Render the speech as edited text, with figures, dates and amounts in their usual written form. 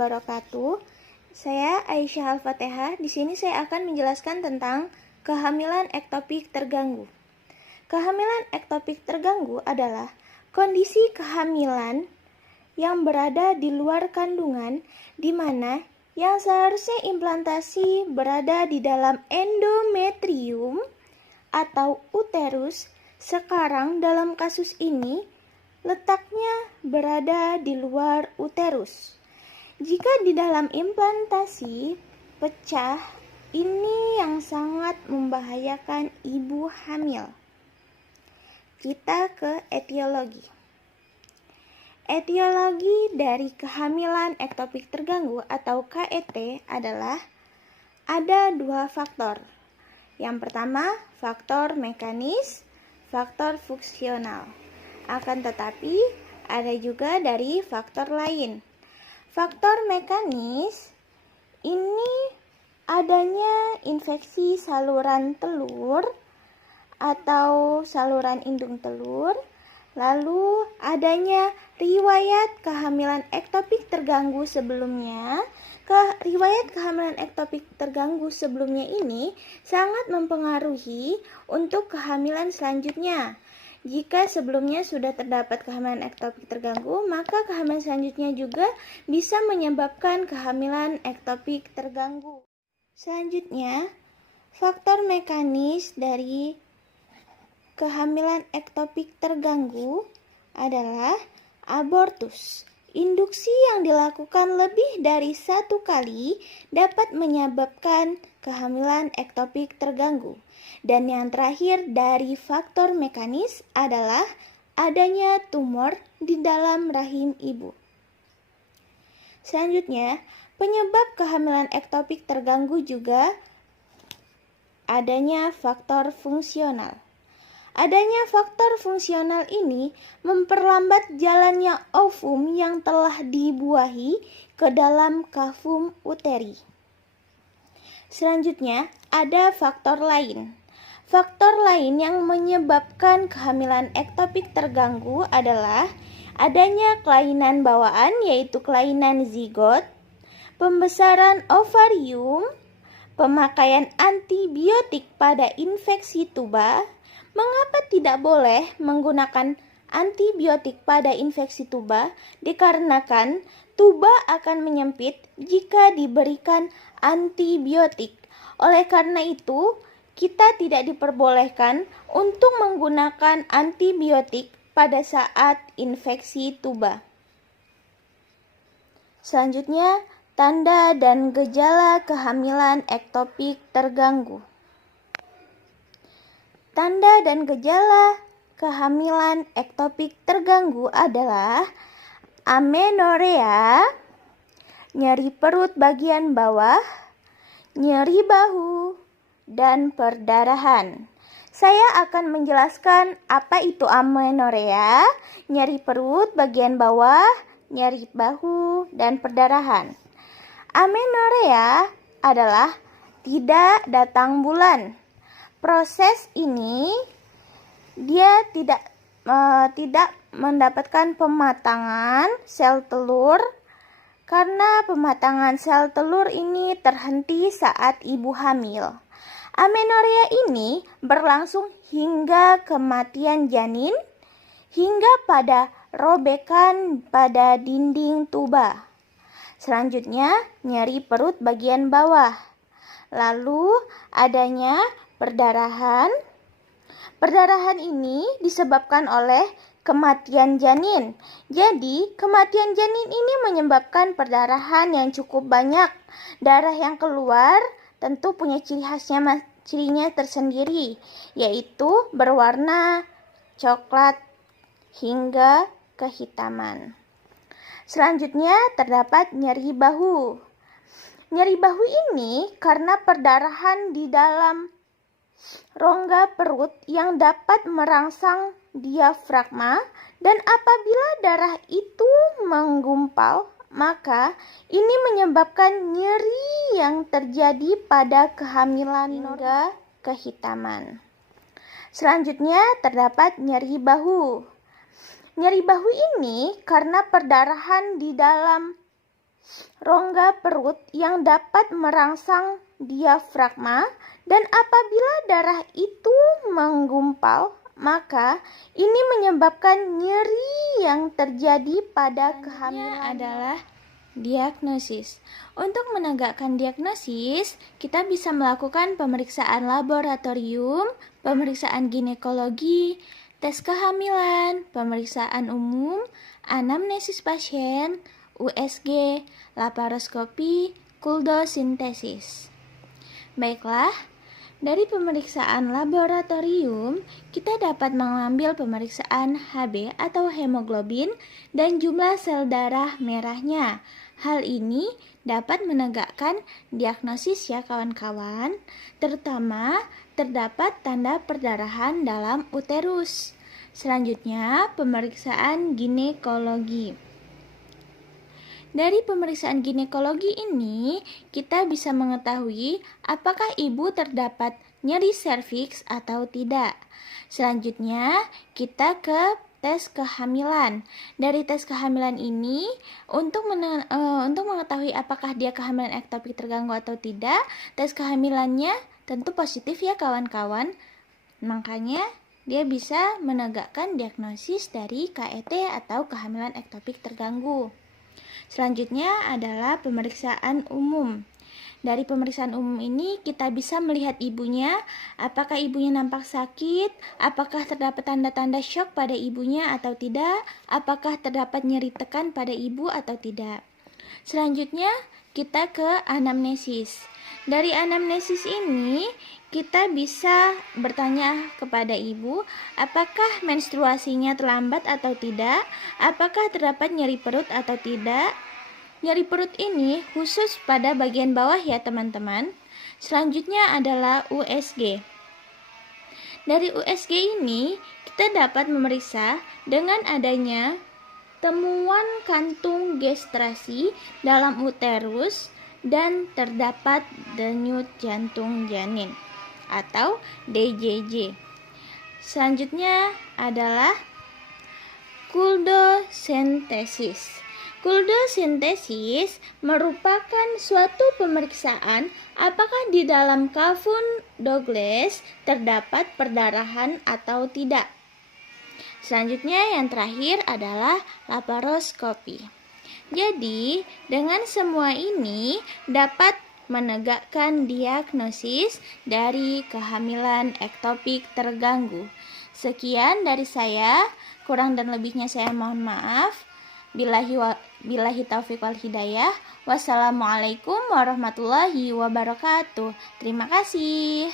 wabarakatuh. Saya Aisyah Al-Fatihah. Di sini saya akan menjelaskan tentang kehamilan ektopik terganggu. Kehamilan ektopik terganggu adalah kondisi kehamilan yang berada di luar kandungan, di mana yang seharusnya implantasi berada di dalam endometrium atau uterus, sekarang dalam kasus ini letaknya berada di luar uterus. Jika di dalam implantasi pecah, ini yang sangat membahayakan ibu hamil. Kita ke etiologi. Etiologi dari kehamilan ektopik terganggu atau KET adalah ada dua faktor. Yang pertama, faktor mekanis, faktor fungsional. Akan tetapi, ada juga dari faktor lain. Faktor mekanis ini adanya infeksi saluran telur atau saluran indung telur, lalu adanya riwayat kehamilan ektopik terganggu sebelumnya. Riwayat kehamilan ektopik terganggu sebelumnya ini sangat mempengaruhi untuk kehamilan selanjutnya. Jika sebelumnya sudah terdapat kehamilan ektopik terganggu, maka kehamilan selanjutnya juga bisa menyebabkan kehamilan ektopik terganggu. Selanjutnya, faktor mekanis dari kehamilan ektopik terganggu adalah abortus. Induksi yang dilakukan lebih dari satu kali dapat menyebabkan kehamilan ektopik terganggu. Dan yang terakhir dari faktor mekanis adalah adanya tumor di dalam rahim ibu. Selanjutnya, penyebab kehamilan ektopik terganggu juga adanya faktor fungsional. Adanya faktor fungsional ini memperlambat jalannya ovum yang telah dibuahi ke dalam kavum uteri. Selanjutnya, ada faktor lain. Faktor lain yang menyebabkan kehamilan ektopik terganggu adalah adanya kelainan bawaan, yaitu kelainan zigot, pembesaran ovarium, pemakaian antibiotik pada infeksi tuba. Mengapa tidak boleh menggunakan antibiotik pada infeksi tuba? Dikarenakan tuba akan menyempit jika diberikan antibiotik. Oleh karena itu, kita tidak diperbolehkan untuk menggunakan antibiotik pada saat infeksi tuba. Selanjutnya, tanda dan gejala kehamilan ektopik terganggu. Tanda dan gejala kehamilan ektopik terganggu adalah amenorea, nyeri perut bagian bawah, nyeri bahu, dan perdarahan. Saya akan menjelaskan apa itu amenorea, nyeri perut bagian bawah, nyeri bahu, dan perdarahan. Amenorea adalah tidak datang bulan. Proses ini dia tidak mendapatkan pematangan sel telur karena pematangan sel telur ini terhenti saat ibu hamil. Amenorea ini berlangsung hingga kematian janin hingga pada robekan pada dinding tuba. Selanjutnya, nyeri perut bagian bawah. Lalu adanya perdarahan. Perdarahan ini disebabkan oleh kematian janin. Jadi, kematian janin ini menyebabkan perdarahan yang cukup banyak. Darah yang keluar tentu punya cirinya tersendiri, yaitu berwarna coklat hingga kehitaman. Selanjutnya, terdapat nyeri bahu. Nyeri bahu ini karena perdarahan di dalam rongga perut yang dapat merangsang diafragma, dan apabila darah itu menggumpal, maka ini menyebabkan nyeri yang terjadi pada kehamilan hingga kehitaman. Selanjutnya terdapat nyeri bahu. Nyeri bahu ini karena perdarahan di dalam rongga perut yang dapat merangsang diafragma, dan apabila darah itu menggumpal, maka ini menyebabkan nyeri yang terjadi pada kehamilan. Adalah diagnosis. Untuk menegakkan diagnosis, kita bisa melakukan pemeriksaan laboratorium, pemeriksaan ginekologi, tes kehamilan, pemeriksaan umum, anamnesis pasien, USG, laparoskopi, kuldosintesis. Baiklah, dari pemeriksaan laboratorium, kita dapat mengambil pemeriksaan Hb atau hemoglobin dan jumlah sel darah merahnya. Hal ini dapat menegakkan diagnosis ya kawan-kawan, terutama terdapat tanda perdarahan dalam uterus. Selanjutnya, pemeriksaan ginekologi. Dari pemeriksaan ginekologi ini, kita bisa mengetahui apakah ibu terdapat nyeri serviks atau tidak. Selanjutnya, kita ke tes kehamilan. Dari tes kehamilan ini, untuk mengetahui apakah dia kehamilan ektopik terganggu atau tidak, tes kehamilannya tentu positif ya kawan-kawan. Makanya, dia bisa menegakkan diagnosis dari KET atau kehamilan ektopik terganggu. Selanjutnya adalah pemeriksaan umum. Dari pemeriksaan umum ini kita bisa melihat ibunya, apakah ibunya nampak sakit, apakah terdapat tanda-tanda syok pada ibunya atau tidak, apakah terdapat nyeri tekan pada ibu atau tidak. Selanjutnya kita ke anamnesis. Dari anamnesis ini kita bisa bertanya kepada ibu, apakah menstruasinya terlambat atau tidak, apakah terdapat nyeri perut atau tidak. Nyeri perut ini khusus pada bagian bawah ya teman-teman. Selanjutnya adalah USG. Dari USG ini kita dapat memeriksa dengan adanya temuan kantung gestrasi dalam uterus dan terdapat denyut jantung janin atau DJJ. Selanjutnya adalah kuldosintesis. Kuldosintesis merupakan suatu pemeriksaan apakah di dalam kafum Douglas terdapat perdarahan atau tidak. Selanjutnya yang terakhir adalah laparoskopi. Jadi, dengan semua ini dapat menegakkan diagnosis dari kehamilan ektopik terganggu. Sekian dari saya, kurang dan lebihnya saya mohon maaf. Billahi taufiq wal hidayah. Wassalamualaikum warahmatullahi wabarakatuh. Terima kasih.